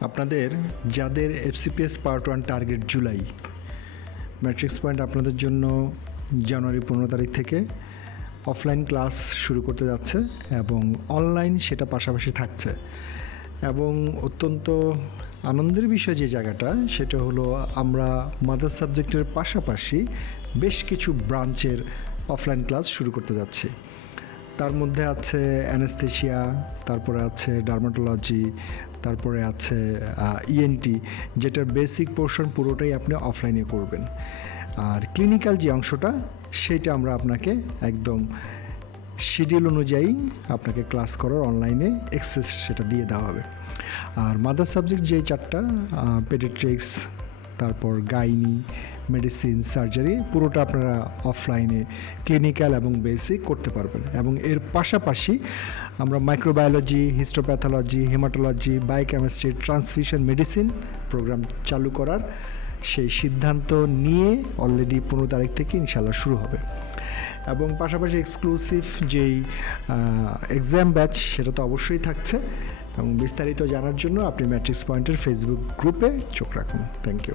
আপনাদের যাদের FCPS part 1 target July, matrix point আপনাদের জন্য জানুয়ারি 15 তারিখ থেকে অফলাইন ক্লাস শুরু করতে যাচ্ছে এবং অনলাইন সেটা পাশাপাশি থাকছে। এবং অত্যন্ত আনন্দের বিষয় যে জায়গাটা, সেটা হলো আমরা মাদার সাবজেক্টের পাশাপাশি বেশ কিছু ব্রাঞ্চের অফলাইন ক্লাস শুরু করতে যাচ্ছি। তার মধ্যে আছে অ্যানেস্থেশিয়া, তারপরে আছে ডার্মাটোলজি, তারপরে আছে ENT, যেটার বেসিক পোর্শন পুরোটাই আপনি অফলাইনে করবেন। আর ক্লিনিক্যাল যে অংশটা, সেটা আমরা আপনাকে একদম শিডিউল অনুযায়ী আপনাকে ক্লাস করার অনলাইনে অ্যাক্সেস সেটা দিয়ে দেওয়া হবে। আর মাদার সাবজেক্ট যে চারটা, পেডিয়াট্রিক্স, তারপর গাইনি, মেডিসিন, সার্জারি, পুরোটা আপনারা অফলাইনে ক্লিনিক্যাল এবং বেসিক করতে পারবেন। এবং এর পাশাপাশি আমরা microbiology, histopathology, haematology, biochemistry, transfusion medicine programme চালু করার সেই সিদ্ধান্ত নিয়ে অলরেডি 15 তারিখ থেকে ইনশাল্লাহ শুরু হবে। এবং পাশাপাশি এক্সক্লুসিভ যেই এক্সাম ব্যাচ, সেটা তো অবশ্যই থাকছে। এবং বিস্তারিত জানার জন্য আপনি ম্যাট্রিক্স পয়েন্টের ফেসবুক গ্রুপে চোখ রাখুন। Thank you.